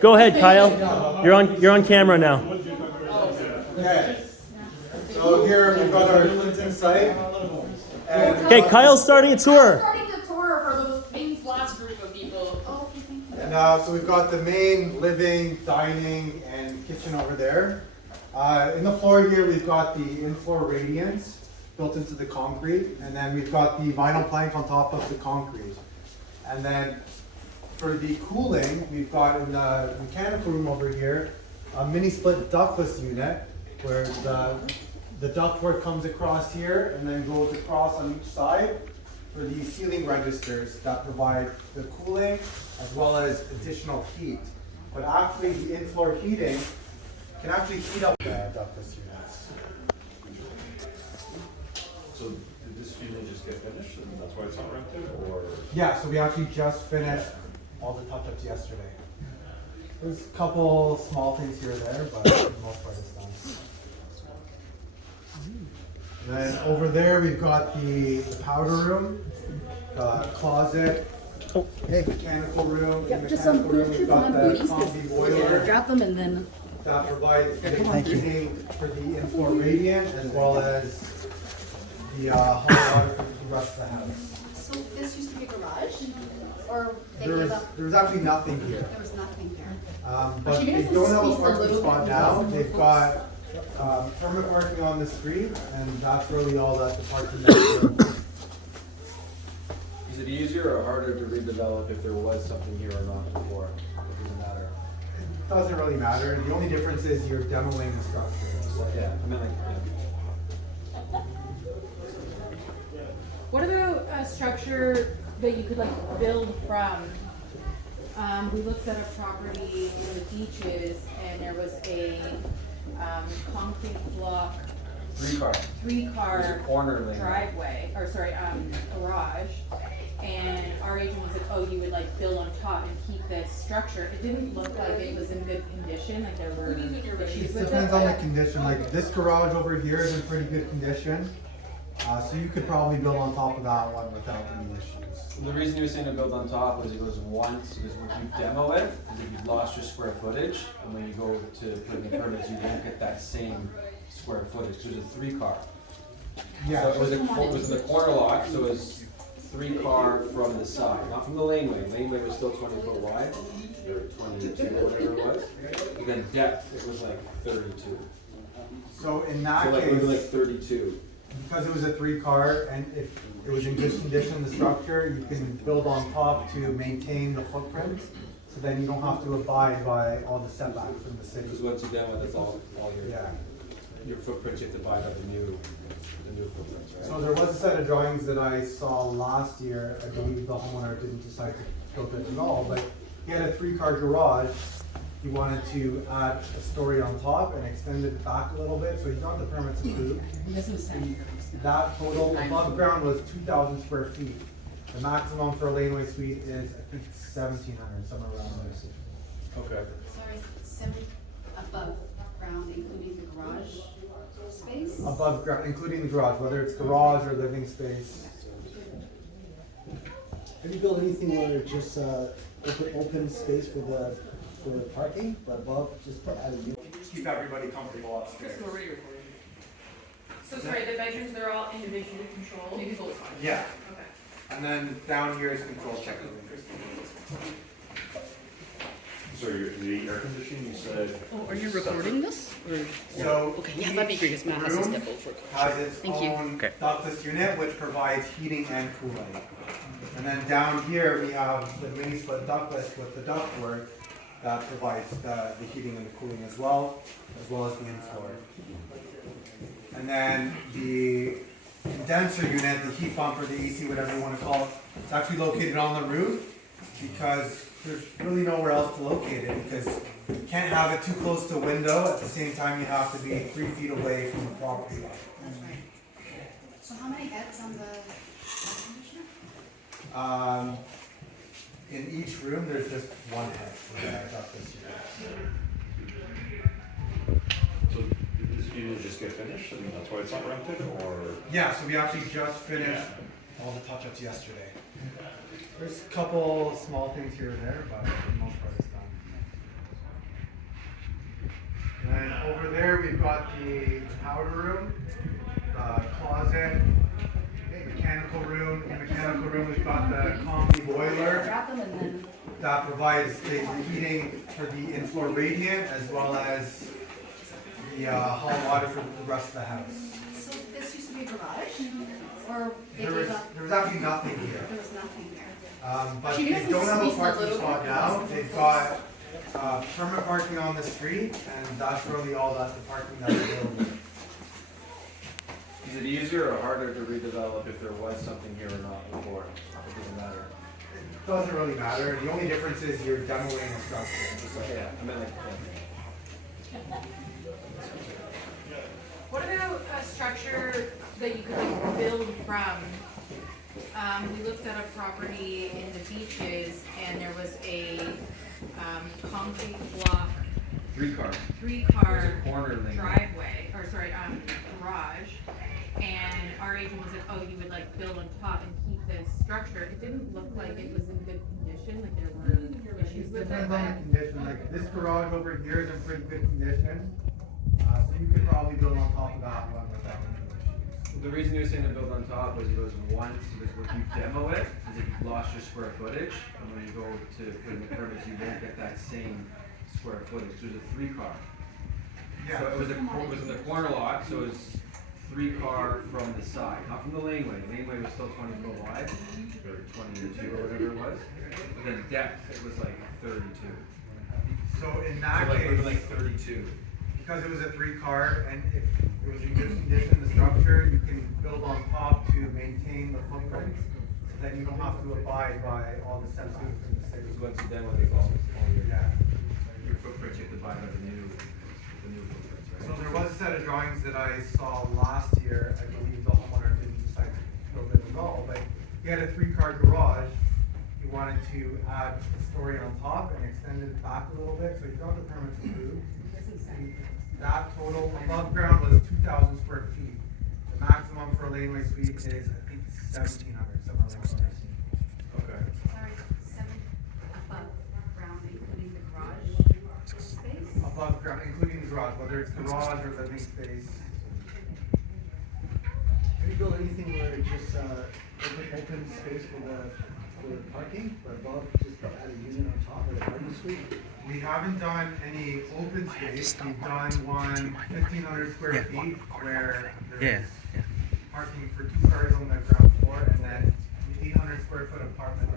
Go ahead, Kyle. You're on camera now. Okay. So here we've got our Clinton site. Okay, Kyle's starting a tour. Starting the tour for those famous last group of people. Oh, okay, thank you. And so we've got the main living, dining, and kitchen over there. In the floor here, we've got the in-floor radiance built into the concrete, and then we've got the vinyl plank on top of the concrete. And then for the cooling, we've got in the mechanical room over here a mini split ductless unit where the ductwork comes across here and then goes across on each side for the ceiling registers that provide the cooling as well as additional heat. But actually the in-floor heating can actually heat up the ductless units. So did this unit just get finished and that's why it's not rented, or? Yeah, so we actually just finished all the touch-ups yesterday. There's a couple small things here or there, but for the most part it's done. And then over there we've got the powder room, closet, mechanical room. Yep, just some we've got the booties, combi boiler drop them and then. that provides the heating for the in-floor radiant as well as the hot water for the rest of the house. So this used to be a garage, or they There gave was, up? there was actually nothing here. There was nothing here. But Actually, they maybe don't have a let's squeeze a parking little spot bit now. more. They've got permit parking on the street, and that's really all that the parking is. Is it easier or harder to redevelop if there was something here or not before? It doesn't matter. It doesn't really matter. The only difference is you're demoing the structure. Yeah, I mean, like, What about a structure that you could like build from? We looked at a property in the beaches and there was a concrete block, three-car. There's a corner lane. driveway, or sorry, garage. And our agent was like, oh, you would like build on top and keep this structure. It didn't look like it was in good condition, like there were issues It with depends it. on the condition. Like this garage over here is in pretty good condition. So you could probably build on top of that one without any issues. The reason you were saying to build on top was it was once, because when you demo it, because if you've lost your square footage, and when you go to put in the permits, you don't get that same square footage, because there's a three-car. Yeah. So it was in the corner lot, so it was three-car from the side, not from the laneway. Laneway was still 20 foot wide, or 22, whatever it was. And then depth, it was like 32. So in that So like, it case, was like 32. because it was a 3-car and if it was in good condition, the structure, you can build on top to maintain the footprint. So then you don't have to abide by all the setbacks from the city. Because once you demo, that's all Yeah. your footprints, you have to buy out the new footprints, right? So there was a set of drawings that I saw last year. I believe the homeowner didn't decide to build it at all, but he had a 3-car garage. He wanted to add a story on top and extend it back a little bit, so he got the permits approved. That total above ground was 2,000 square feet. The maximum for a laneway suite is, I think, 1,700, somewhere around there. Okay. Sorry, 7 above ground, including the garage space? Above ground, including the garage, whether it's garage or living space. Have you built anything where it's just open space for the parking, but above just add a unit? Just keep everybody comfortable upstairs. So sorry, the bedrooms, they're all individually controlled? Yeah, Okay. and then down here is control check. So the air conditioning, you said? Oh, are you recording this? Or? So Okay, yeah, that'd be great, because Matt has to room step over. has its Thank you. own Okay. ductless unit which provides heating and cooling. And then down here we have the mini split ductless with the ductwork that provides the heating and the cooling as well as the in-floor. And then the condenser unit, the heat pump or the AC, whatever you want to call it, it's actually located on the roof because there's really nowhere else to locate it because you can't have it too close to a window. At the same time, you have to be 3 feet away from the property line. That's right. So how many heads on the air conditioner? In each room, there's just one head for the ductless unit. So did this unit just get finished and that's why it's not rented, or? Yeah, so we actually just finished all the touch-ups yesterday. There's a couple small things here and there, but for the most part it's done. And over there, we've got the powder room, the closet, mechanical room. In the mechanical room, we've got the combi boiler Grab them and then. that provides the heating for the in-floor radiant as well as the hot water for the rest of the house. So this used to be a garage? Or they There gave was, up? there was actually nothing here. There was nothing there. But Can you they guys don't have a squeeze a parking little spot bit? now. They've got permanent parking on the street, and that's really all that's the parking that's available. Is it easier or harder to redevelop if there was something here or not before? It doesn't matter. It doesn't really matter. The only difference is you're demoing a structure. Just like, yeah, I meant like, What about a structure that you could like build from? We looked at a property in the beaches and there was a, concrete block, three-car. three-car There's a corner lane. driveway, or sorry, garage. And our agent was like, oh, you would like build on top and keep this structure. It didn't look like it was in good condition, like there were issues with it, Depends but. on the condition. Like this garage over here is in pretty good condition. So you could probably build on top of that one without any issues. The reason you were saying to build on top was it was once, if you demo it, is if you lost your square footage, and when you go to put in the permits, you won't get that same square footage. So it was a three-car. Yeah. So it was in the corner lot, so it was three-car from the side, not from the laneway. The laneway was still 20 foot wide, or 22 or whatever it was. But then depth, it was like 32. So in So that like, it case, was like 32. because it was a 3-car and if it was in good condition, the structure, you can build on top to maintain the footprint. So then you don't have to abide by all the steps from the city. So once then what they call Yeah. your footprint, you have to buy by the new footprints, right? So there was a set of drawings that I saw last year. I believe the homeowner didn't decide to build it at all, but he had a 3-car garage. He wanted to add a story on top and extend it back a little bit, so he got the permits approved. That total above ground was 2,000 square feet. The maximum for a laneway suite is, I think, 1,700, somewhere around there. Okay. Sorry, 7 above ground, including the garage space? Above ground, including the garage, whether it's garage or living space. Have you built anything where it's just, open space for the parking, but above, just add a unit on top of the parking suite? We haven't done any open space. We've done one 1,500 square feet where there's parking for 2 cars on the ground floor and then the 800 square foot apartment.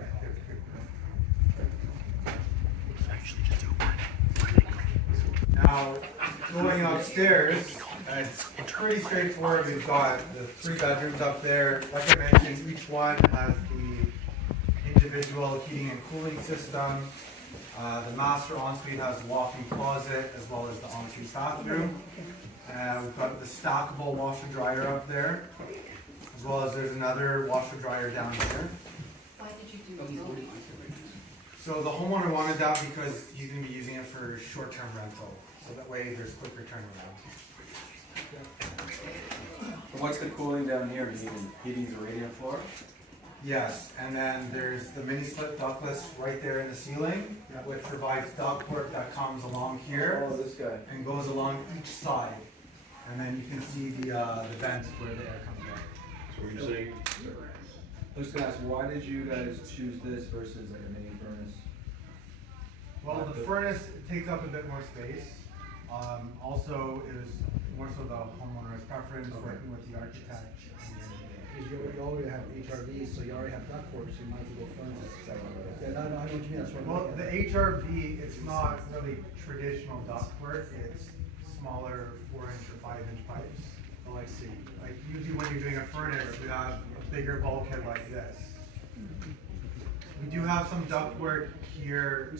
Now, going upstairs, it's pretty straightforward. We've got the 3 bedrooms up there. Like I mentioned, each one has the individual heating and cooling system. The master ensuite has a walk-in closet as well as the ensuite bathroom. We've got the stackable washer dryer up there, as well as there's another washer dryer down here. Why did you do these? So the homeowner wanted that because he's going to be using it for short-term rental, so that way there's quicker turnaround. And what's the cooling down here? Heating's the radiant floor? Yes, and then there's the mini split ductless right there in the ceiling, which provides ductwork that comes along here Oh, this guy. and goes along each side. And then you can see the vents where the air comes out. So were you saying, I was gonna ask, why did you guys choose this versus like a mini furnace? Well, the furnace takes up a bit more space. Also, it was more so the homeowner's preference, working with the architect. Because you already have HRVs, so you already have ductwork, so you might as well go furnace. Yeah, no, I know what you mean, that's what I'm Well, looking the at. HRV, it's not really traditional ductwork. It's smaller 4-inch or 5-inch pipes. Oh, I see. Like usually when you're doing a furnace, you have a bigger bulkhead like this. We do have some ductwork here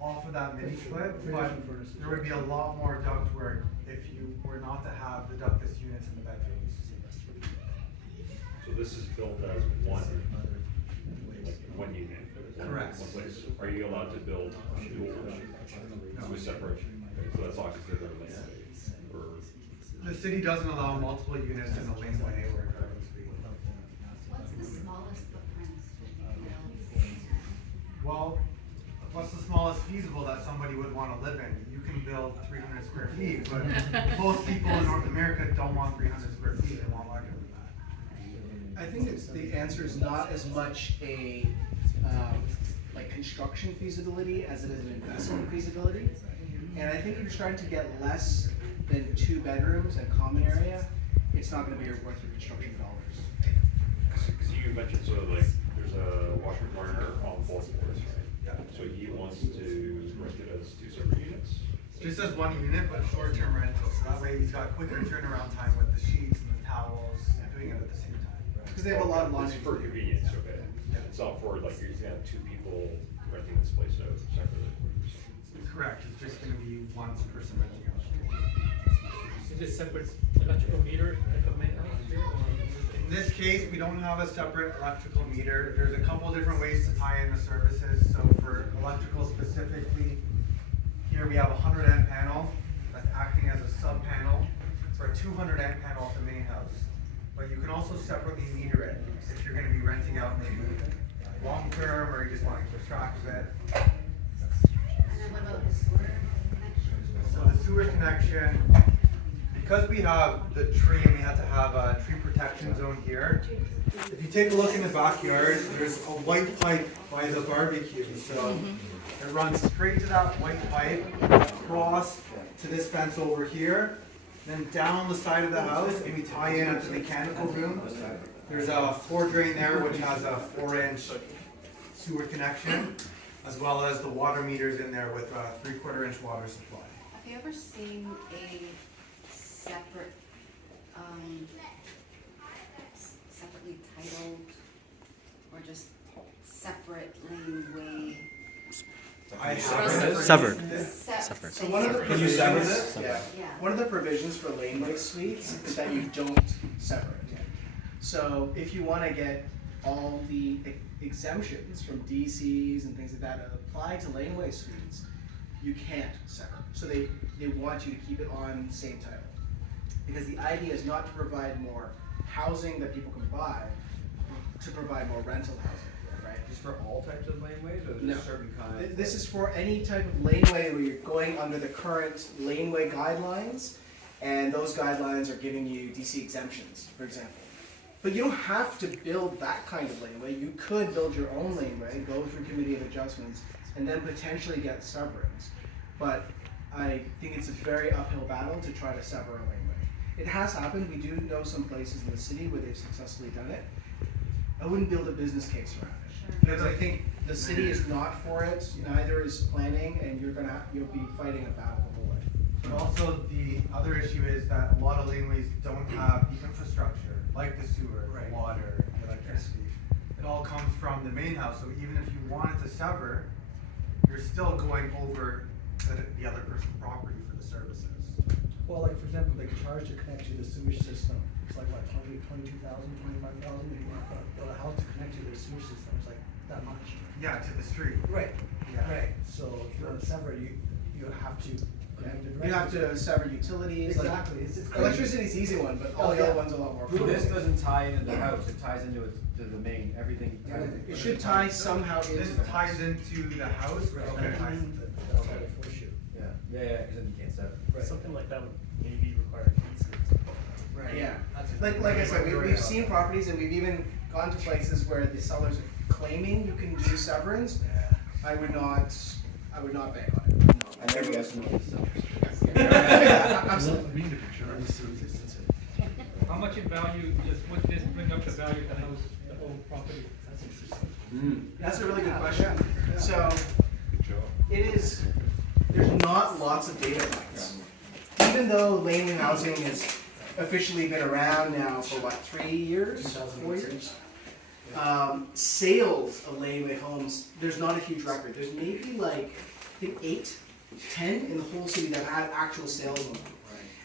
off of that mini split, but there would be a lot more ductwork if you were not to have the ductless units in the bedrooms. so this is built as one unit? Correct. One place. Are you allowed to build dual with separation? Okay, so that's not considered a laneway, or? The city doesn't allow multiple units in a laneway or a garden suite. What's the smallest footprint? Well, what's the smallest smallest feasible that somebody would want to live in. You can build 300 square feet, but most people in North America don't want 300 square feet, they want larger than that. I think the answer is not as much a like construction feasibility as it is an investment feasibility. And I think if you're starting to get less than 2 bedrooms and common area, it's not going to be worth your construction dollars. Because you mentioned sort of like, there's a washer corner on both floors, right? Yeah. So he wants to rent it as 2 separate units? Just as 1 unit, but short-term rental, so that way he's got quicker turnaround time with the sheets and the towels, doing it at the same time. Because they have a lot of laundry. It's for convenience, okay? It's not for like, you're gonna have 2 people renting this place out separately. Correct, it's just gonna be one person renting out. Is it separate electrical meter like a main house here, or? In this case, we don't have a separate electrical meter. There's a couple different ways to tie in the services. So for electrical specifically, here we have a 100 amp panel that's acting as a sub panel for a 200 amp panel at the main house. But you can also separately meter it if you're going to be renting out maybe long term or you just want to keep track of it. And then what about the sewer connection? So the sewer connection, because we have the tree and we had to have a tree protection zone here, if you take a look in the backyard, there's a white pipe by the barbecue. So it runs straight to that white pipe, across to this fence over here, then down the side of the house, and we tie in at the mechanical room. There's a floor drain there which has a 4-inch sewer connection, as well as the water meters in there with a 3/4-inch water supply. Have you ever seen a separate, separately titled, or just separate laneway? I Severed. Separate. So one of the Can you sever provisions, this? yeah, Yeah. one of the provisions for laneway suites is that you don't separate. So if you want to get all the exemptions from DCs and things like that that apply to laneway suites, you can't separate. So they want you to keep it on the same title. Because the idea is not to provide more housing that people can buy, to provide more rental housing, right? Just for all types of laneways, or No. just certain kinds? This is for any type of laneway where you're going under the current laneway guidelines, and those guidelines are giving you DC exemptions, for example. But you don't have to build that kind of laneway. You could build your own laneway, go through committee of adjustments, and then potentially get severance. But I think it's a very uphill battle to try to sever a laneway. It has happened. We do know some places in the city where they've successfully done it. I wouldn't build a business case around it, because I think the city is not for it, neither is planning, and you'll be fighting a battle the whole way. But also the other issue is that a lot of laneways don't have the infrastructure, like the sewer, the water, the electricity. It all comes from the main house, so even if you wanted to sever, you're still going over the other person's property for the services. Well, like for example, they can charge to connect to the sewage system. It's like what, 22,000, 25,000? If you want to build a house to connect to the sewage system, it's like that much. Yeah, to the street. Right. Yeah. Right. So if you want to sever, you have to connect it. You have to sever utilities. Exactly. It's crazy. Electricity's the easy one, but all the other ones are a lot more. This doesn't tie into the house, it ties into to the main, everything. It should tie somehow into This the house. ties into the house, but Okay. it ties into That's why they force you. Yeah, because then you can't sever. Right. Something like that would maybe require cases. right. Yeah, That's a- like I said, we've seen properties and we've even gone to places where the sellers are claiming you can do severance. I would not bank on it. I never estimated the sellers. Absolutely. How much in value, would this bring up the value of the house, the whole property? That's interesting. That's a really good question. So, there's not lots of data points. Even though laneway housing has officially been around now for what, 3 years, 4 years? Sales of laneway homes, there's not a huge record. There's maybe like, I think 8, 10 in the whole city that had actual sales on them.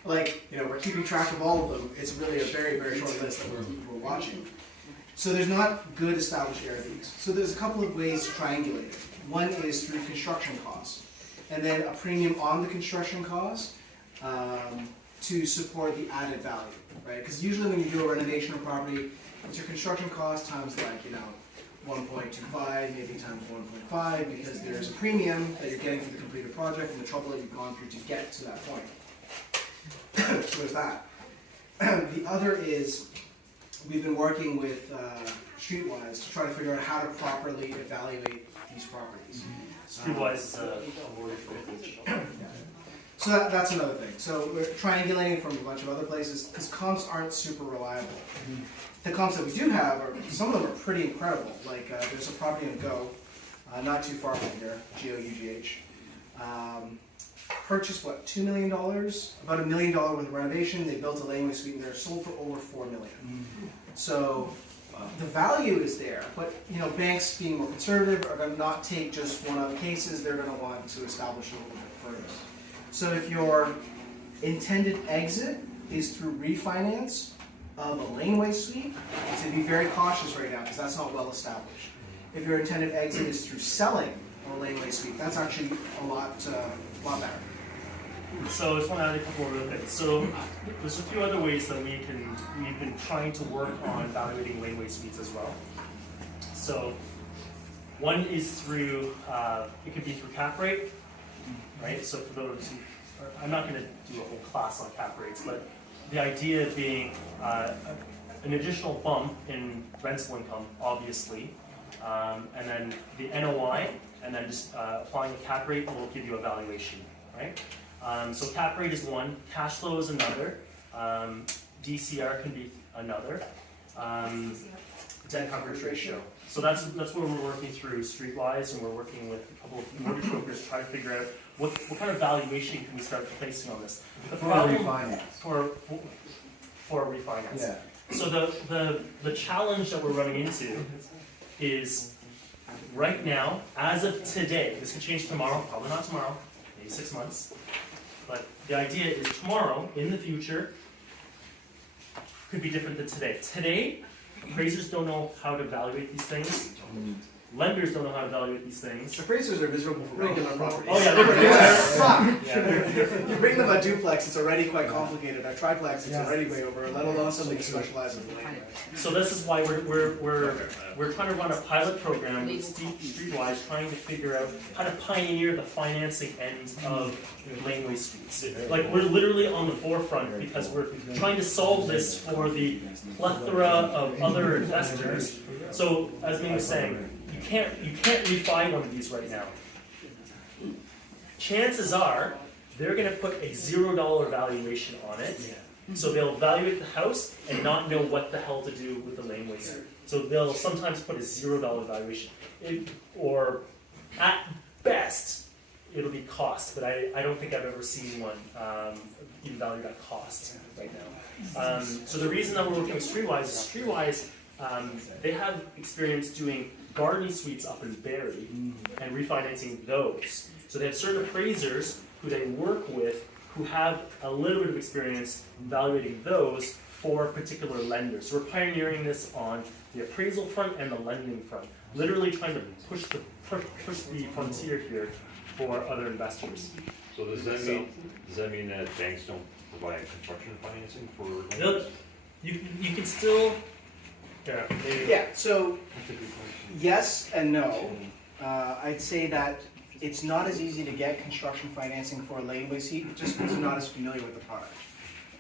Like, we're keeping track of all of them. It's really a very, very short list that we're watching. So there's not good established areas. So there's a couple of ways to triangulate it. One is through construction costs, and then a premium on the construction cost to support the added value, right? Because usually when you do a renovation of property, it's your construction cost times 1.25, maybe times 1.5, because there's a premium that you're getting for the completed project and the trouble that you've gone through to get to that point. So there's that. The other is, we've been working with Streetwise to try to figure out how to properly evaluate these properties. Streetwise is a mortgage brokerage. So that's another thing. So we're triangulating from a bunch of other places because comps aren't super reliable. The comps that we do have, some of them are pretty incredible. Like there's a property in Go, not too far from here, G-O-U-G-H. Purchased what, $2 million? About $1 million worth of renovation. They built a Laneway suite and they're sold for over $4 million. So the value is there, but you know, banks being more conservative are going to not take just one-off cases. They're going to want to establish a little bit further. So if your intended exit is through refinance of a Laneway suite, so be very cautious right now because that's not well established. If your intended exit is through selling a Laneway suite, that's actually a lot better. So I just want to add a couple of real things. So there's a few other ways that we've been trying to work on evaluating Laneway suites as well. So one is through, it could be through cap rate, right? So for those who, I'm not going to do a whole class on cap rates, but the idea being an additional bump in rental income, obviously, and then the NOI, and then just applying a cap rate will give you a valuation, right? So cap rate is one, cash flow is another, DCR can be another, debt coverage ratio. So that's where we're working through Streetwise, and we're working with a couple of mortgage brokers to try to figure out what kind of valuation can we start placing on this. The problem, for refinance. Yeah. So the challenge that we're running into is right now, as of today, this could change tomorrow, probably not tomorrow, maybe 6 months. But the idea is tomorrow, in the future, could be different than today. Today, appraisers don't know how to evaluate these things. Lenders don't know how to evaluate these things. Appraisers are miserable for regular properties. Oh yeah, If you bring them a duplex, it's already quite complicated. A triplex, it's already way over, let alone something specialized in land. So this is why we're trying to run a pilot program with Streetwise, trying to figure out how to pioneer the financing end of Laneway streets. Like we're literally on the forefront because we're trying to solve this for the plethora of other investors. So as Ming was saying, you can't refi one of these right now. Chances are they're going to put a $0 valuation on it. So they'll evaluate the house and not know what the hell to do with the Laneway suite. So they'll sometimes put a $0 valuation. Or at best, it'll be cost, but I don't think I've ever seen one even valued at cost right now. So the reason that we're working with Streetwise is Streetwise, they have experience doing garden suites up in Barrie and refinancing those. So they have certain appraisers who they work with who have a little bit of experience evaluating those for particular lenders. So we're pioneering this on the appraisal front and the lending front, literally trying to push the frontier here for other investors. So does that mean that banks don't provide construction financing for? You can still. Yeah. So yes and no. I'd say that it's not as easy to get construction financing for a Laneway suite just because you're not as familiar with the product.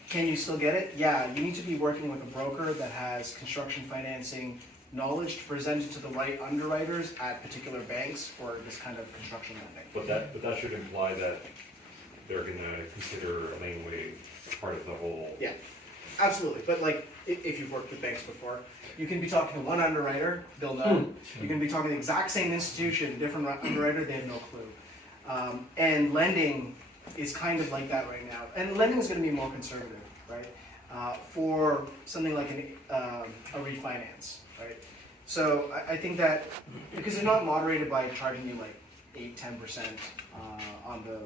Can you still get it? Yeah, you need to be working with a broker that has construction financing knowledge to present it to the right underwriters at particular banks for this kind of construction lending. But that should imply that they're going to consider a Laneway part of the whole. Yeah, absolutely. But like, if you've worked with banks before, you can be talking to one underwriter, they'll know. You can be talking to the exact same institution, different underwriter, they have no clue. And lending is kind of like that right now. And lending is going to be more conservative, right? For something like a refinance, right? So I think that, because they're not moderated by charging you like 8-10% on the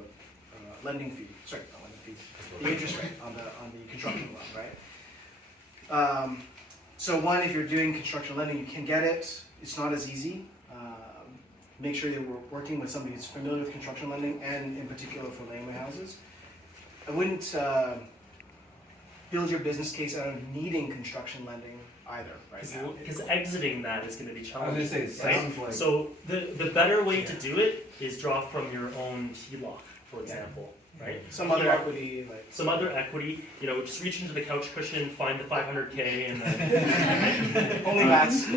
lending fee, sorry, not lending fee, the interest rate on the construction loan, right? So one, if you're doing construction lending, you can get it. It's not as easy. Make sure you're working with somebody who's familiar with construction lending, and in particular for laneway houses. I wouldn't build your business case out of needing construction lending. either right now. Because exiting that is going to be I was challenging. gonna say, it right? sounds like. So the better way to do it is draw from your own HELOC, for example, right? Some other HELOC, equity, like some other equity, you know, just reach into the couch cushion, find the 500K, and then only Matt's. So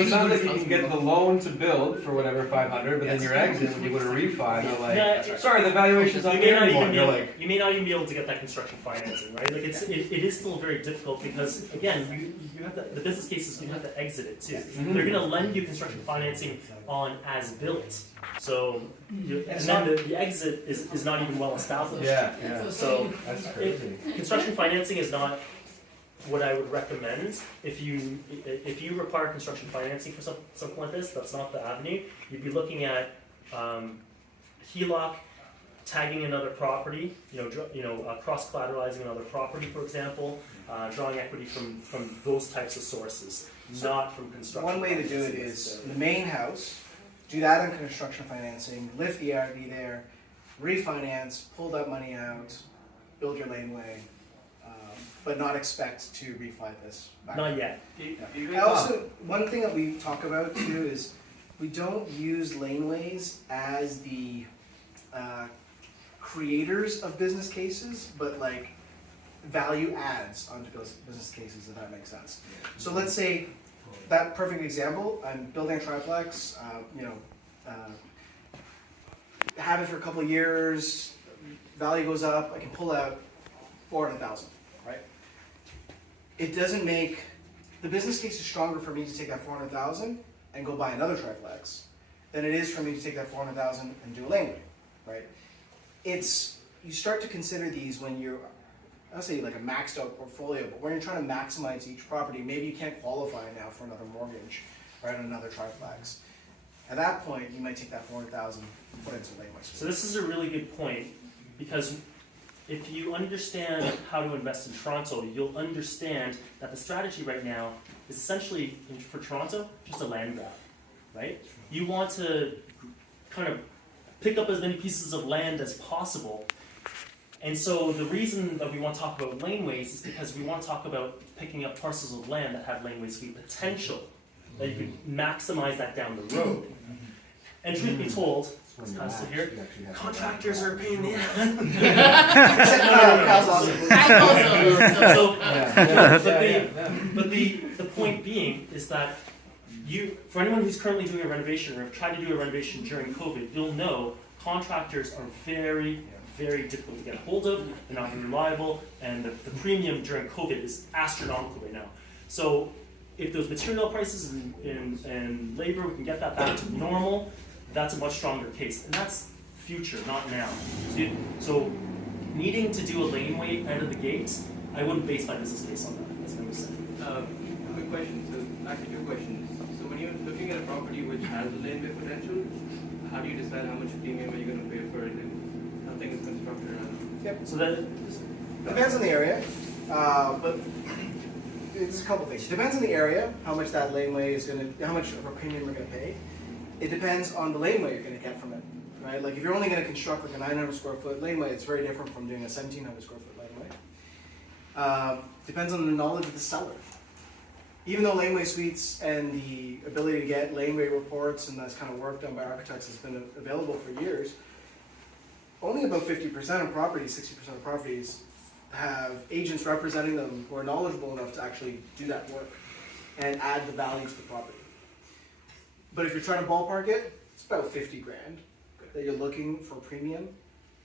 it sounds like you can get the loan to build for whatever 500, but then your exit when you go to refi, they're like, Yeah, sorry, the valuation's not you may there not anymore. even be You're able, like, you may not even be able to get that construction financing, right? Like it is still very difficult because again, you have the business cases, you have to exit it too. They're going to lend you construction financing on as built. So and then the exit is not even well established. yeah. So That's crazy. construction financing is not what I would recommend. If you require construction financing for something like this, that's not the avenue. You'd be looking at HELOC, tagging another property, cross collateralizing another property, for example, drawing equity from those types of sources, not from construction. One way to do it is the main house, do that on construction financing, lift the RV there, refinance, pull that money out, build your laneway, but not expect to refi this back. Not yet. I also, one thing that we talk about too is we don't use laneways as the creators of business cases, but like value adds onto those business cases, if that makes sense. So let's say that perfect example, I'm building a triplex, have it for a couple of years, value goes up, I can pull out 400,000, right? It doesn't make, the business case is stronger for me to take that 400,000 and go buy another triplex than it is for me to take that 400,000 and do a laneway, right? You start to consider these when you're, I'll say like a maxed out portfolio, but when you're trying to maximize each property, maybe you can't qualify now for another mortgage, right, on another triplex. At that point, you might take that 400,000 and put it into laneway. So this is a really good point because if you understand how to invest in Toronto, you'll understand that the strategy right now is essentially, for Toronto, just a land grab, right? You want to kind of pick up as many pieces of land as possible. And so the reason that we want to talk about laneways is because we want to talk about picking up parcels of land that have laneway suite potential, that you could maximize that down the road. And truth be told, this kind of sit here, contractors are a pain in the ass. But the point being is that for anyone who's currently doing a renovation or tried to do a renovation during COVID, you'll know contractors are very, very difficult to get a hold of, they're not very reliable, and the premium during COVID is astronomical right now. So if those material prices and labor, we can get that back to normal, that's a much stronger case. And that's future, not now. So needing to do a laneway out of the gate, I wouldn't base my business case on that, as I was saying. Quick question, so actually two questions. So when you're looking at a property which has a laneway potential, how do you decide how much premium are you going to pay for it if nothing is constructed around it? Yep. So that Depends on the area, but it's a couple things. Depends on the area, how much that laneway is going to, how much of a premium we're going to pay. It depends on the laneway you're going to get from it, right? Like if you're only going to construct like a 900 square foot laneway, it's very different from doing a 1700 square foot laneway. Depends on the knowledge of the seller. Even though laneway suites and the ability to get laneway reports and that kind of work done by architects has been available for years, only about 50% of properties, 60% of properties have agents representing them who are knowledgeable enough to actually do that work and add the value to the property. But if you're trying to ballpark it, it's about 50 grand that you're looking for premium.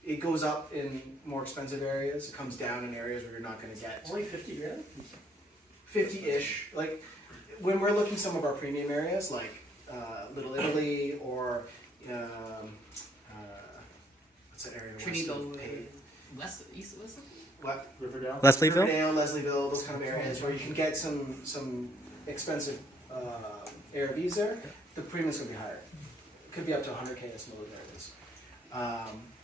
It goes up in more expensive areas. It comes down in areas where you're not going to get. only 50 grand? 50-ish. Like when we're looking some of our premium areas, like Little Italy or what's that area? East West? What? Riverdale? Riverdale, Leslieville, those kind of areas where you can get some expensive ARVs there. The premium's going to be higher. It could be up to 100K in some of those areas.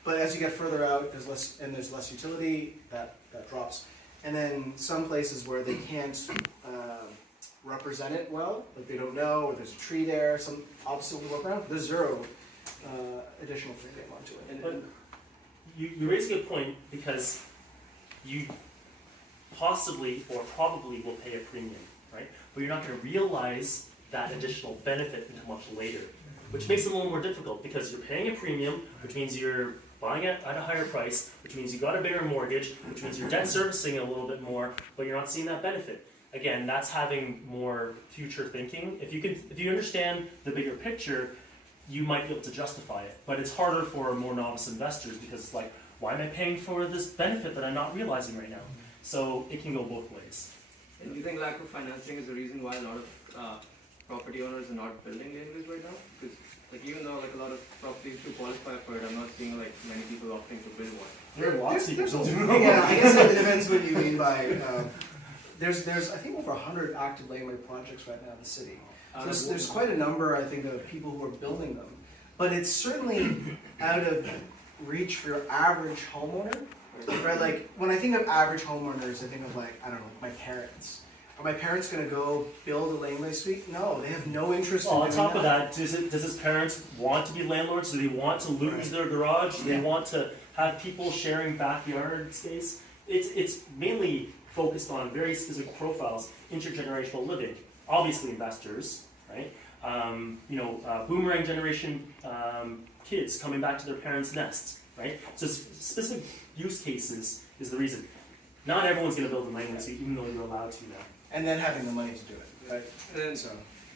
But as you get further out, there's less utility, that drops. And then some places where they can't represent it well, like they don't know, or there's a tree there, some obstacle to work around, there's zero additional premium onto it. But you raise a good point because possibly or probably will pay a premium, right? But you're not going to realize that additional benefit until much later, which makes it a little more difficult because you're paying a premium, which means you're buying it at a higher price, which means you got a bigger mortgage, which means you're debt servicing a little bit more, but you're not seeing that benefit. Again, that's having more future thinking. If you understand the bigger picture, you might be able to justify it. But it's harder for more novice investors because it's like, why am I paying for this benefit that I'm not realizing right now? So it can go both ways. And do you think lack of financing is the reason why a lot of property owners are not building laneways right now? Because like even though like a lot of properties do qualify for it, I'm not seeing like many people opting to build one. There are lots of people. Yeah, I guess it depends what you mean by, there's I think over 100 active laneway projects right now in the city. So there's quite a number, I think, of people who are building them. But it's certainly out of reach for your average homeowner, right? Like, when I think of average homeowners, I think of like, I don't know, my parents. Are my parents gonna go build a laneway suite? No, they have no interest in Well, doing on top of that, does his parents want to be landlords? Do they want to lose their garage? Do they want to have people sharing backyard space? It's mainly focused on very specific profiles, intergenerational living. Obviously investors, right? Boomerang generation kids coming back to their parents' nests, right? So specific use cases is the reason. Not everyone's going to build a laneway suite, even though you're allowed to now. And then having the money to do it, right?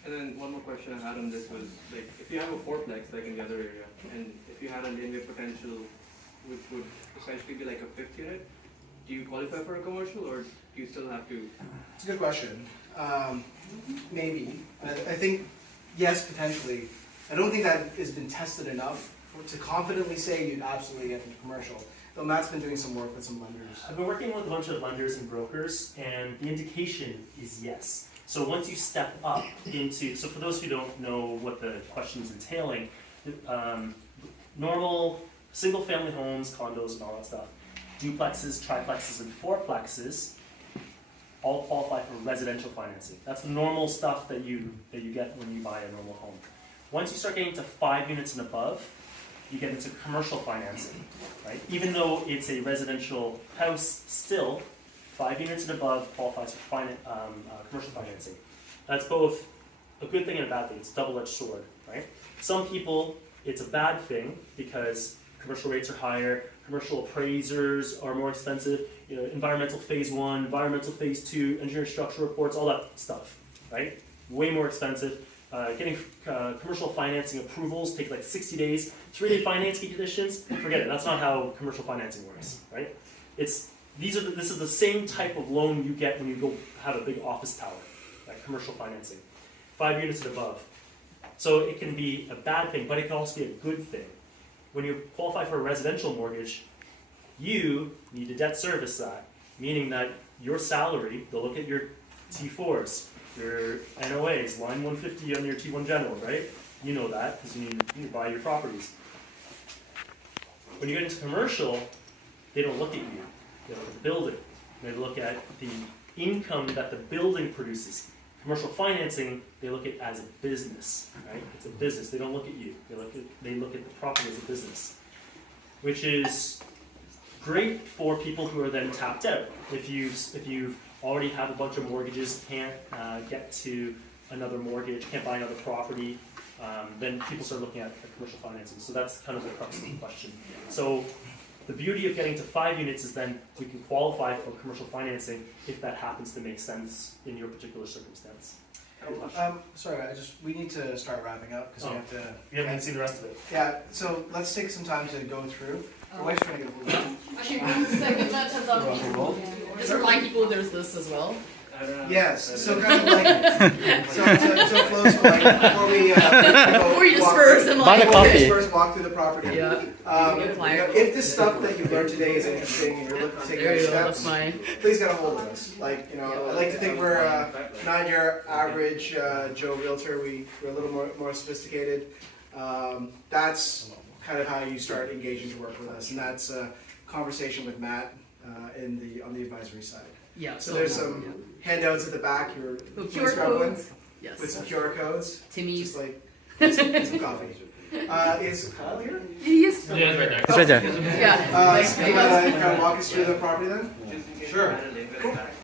And then one more question I had on this was like if you have a fourplex like in the other area, and if you had a laneway potential, which would essentially be like a fifth unit, do you qualify for a commercial or do you still have to? It's a good question. Maybe. I think, yes, potentially. I don't think that has been tested enough to confidently say you'd absolutely get into commercial. Though Matt's been doing some work with some lenders. I've been working with a bunch of lenders and brokers, and the indication is yes. So once you step up into, so for those who don't know what the question is entailing, normal single-family homes, condos, and all that stuff, duplexes, triplexes, and fourplexes all qualify for residential financing. That's the normal stuff that you get when you buy a normal home. Once you start getting to 5 units and above, you get into commercial financing, right? Even though it's a residential house, still 5 units and above qualifies for commercial financing. That's both a good thing and a bad thing. It's a double-edged sword, right? Some people, it's a bad thing because commercial rates are higher, commercial appraisers are more expensive, environmental phase 1, environmental phase 2, engineering structural reports, all that stuff, right? Way more expensive. Getting commercial financing approvals take like 60 days. 3-day financing conditions, forget it. That's not how commercial financing works, right? This is the same type of loan you get when you go have a big office tower, like commercial financing. 5 units and above. So it can be a bad thing, but it can also be a good thing. When you qualify for a residential mortgage, you need to debt service that, meaning that your salary, they'll look at your T4s, your NOAs, line 150 on your T1 general, right? You know that because you need to buy your properties. When you get into commercial, they don't look at you. They look at the building. They look at the income that the building produces. Commercial financing, they look at it as a business, right? It's a business. They don't look at you. They look at the property as a business, which is great for people who are then tapped out. If you've already have a bunch of mortgages, can't get to another mortgage, can't buy another property, then people start looking at commercial financing. So that's kind of the crux of the question. So the beauty of getting to 5 units is then we can qualify for commercial financing if that happens to make sense in your particular circumstance. Sorry, we need to start wrapping up because we have to. We haven't seen the rest of it. Yeah, so let's take some time to go through. My wife's trying to get a hold of me. Actually, 1 second, that has up. Just remind people there's this as well. Yes, so kind of like, so close, like, before we Before you disperse and like, walk through the property. Yeah. If this stuff that you've learned today is interesting and you're looking to take There next you go, that's steps, mine. please get a hold of us. Like, I like to think we're not your average Joe realtor. We're a little more sophisticated. That's kind of how you start engaging to work with us, and that's a conversation with Matt on the advisory side. Yeah. So there's some handouts at the back. QR codes. Yes. With some QR codes. Timmy. Just like some coffee. Is Kyle here? Yes. Yeah, it's right there. It's right there. Yeah. So you want to kind of walk us through the property then? Just in case Sure. you had a laneway setback.